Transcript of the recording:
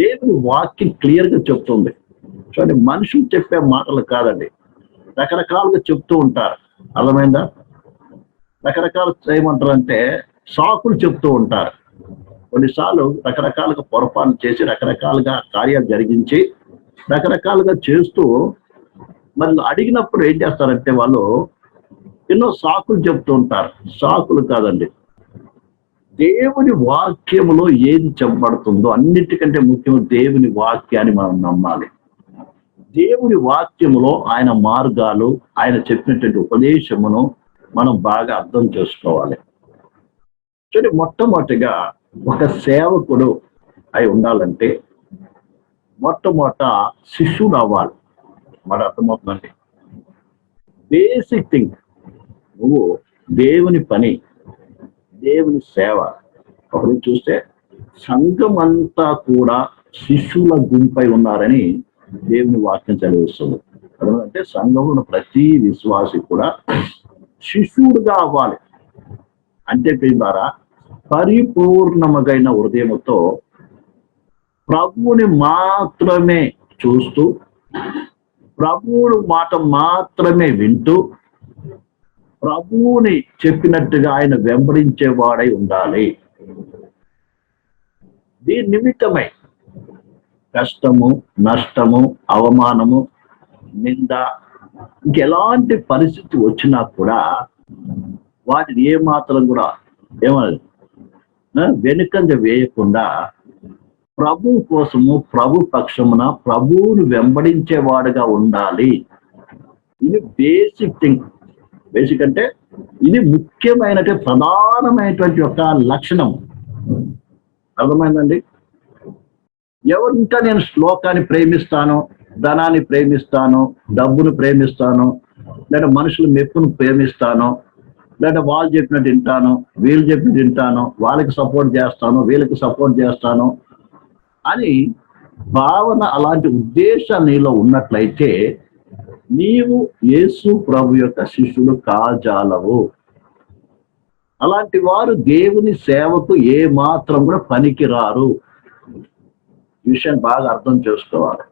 దేవుని వాక్యం క్లియర్గా చెప్తుంది. చూడండి మనుషులు చెప్పే మాటలు కాదండి. రకరకాలుగా చెప్తూ ఉంటారు. అర్థమైందా? రకరకాలు ఏమంటారంటే సాకులు చెప్తూ ఉంటారు. కొన్నిసార్లు రకరకాలుగా పొరపాటు చేసి రకరకాలుగా కార్యాలు జరిగించి రకరకాలుగా చేస్తూ మరి అడిగినప్పుడు ఏం చేస్తారంటే వాళ్ళు ఎన్నో సాకులు చెప్తూ ఉంటారు. సాకులు కాదండి. దేవుని వాక్యంలో ఏది చెప్పబడుతుందో అన్నిటికంటే ముఖ్యం దేవుని వాక్యాన్ని మనం నమ్మాలి. దేవుని వాక్యములో ఆయన మార్గాలు ఆయన చెప్పినటువంటి ఉపదేశమును మనం బాగా అర్థం చేసుకోవాలి. చూడండి మొట్టమొదటిగా ఒక సేవకుడు అయి ఉండాలంటే మొట్టమొదట శిష్యుడు అవ్వాలి. మరి అర్థమవుతుందండి? బేసిక్ థింగ్ నువ్వు దేవుని పని దేవుని సేవ. ఒకటి చూస్తే సంఘం అంతా కూడా శిష్యుల గుంపై ఉన్నారని దేవుని వాక్యం చదివిస్తుంది అంటే సంఘంలో ఉన్న ప్రతి విశ్వాసి కూడా శిష్యుడుగా అవ్వాలి. అంటే ద్వారా పరిపూర్ణమగైన హృదయముతో ప్రభువుని మాత్రమే చూస్తూ ప్రభువుడు మాట మాత్రమే వింటూ ప్రభువుని చెప్పినట్టుగా ఆయన వెంబడించేవాడై ఉండాలి. దీని నిమిత్తమై. కష్టము నష్టము అవమానము నింద ఇంకెలాంటి పరిస్థితి వచ్చినా కూడా వాటిని ఏ మాత్రం కూడా ఏమని ఆ, వెనుకంజ వేయకుండా ప్రభు కోసము ప్రభు పక్షమున ప్రభువును వెంబడించేవాడుగా ఉండాలి. ఇది బేసిక్ థింగ్ బేసిక్ అంటే ఇది ముఖ్యమైనటువంటి ప్రధానమైనటువంటి ఒక లక్షణం. అర్థమైందండి? ఎవరింట ఇంకా నేను శ్లోకాన్ని ప్రేమిస్తాను ధనాన్ని ప్రేమిస్తాను డబ్బును ప్రేమిస్తాను లేదా మనుషుల మెప్పును ప్రేమిస్తాను లేదా వాళ్ళు చెప్పినట్టు వింటాను వీళ్ళు చెప్పినట్టు వింటాను వాళ్ళకి సపోర్ట్ చేస్తాను వీళ్ళకి సపోర్ట్ చేస్తాను అని భావన అలాంటి ఉద్దేశాలు నీలో ఉన్నట్లయితే నీవు యేసు ప్రభు యొక్క శిష్యుడు కాజాలవు. అలాంటి వారు దేవుని సేవకు ఏ మాత్రం కూడా పనికిరారు. విషయం బాగా అర్థం చేసుకోవాలి.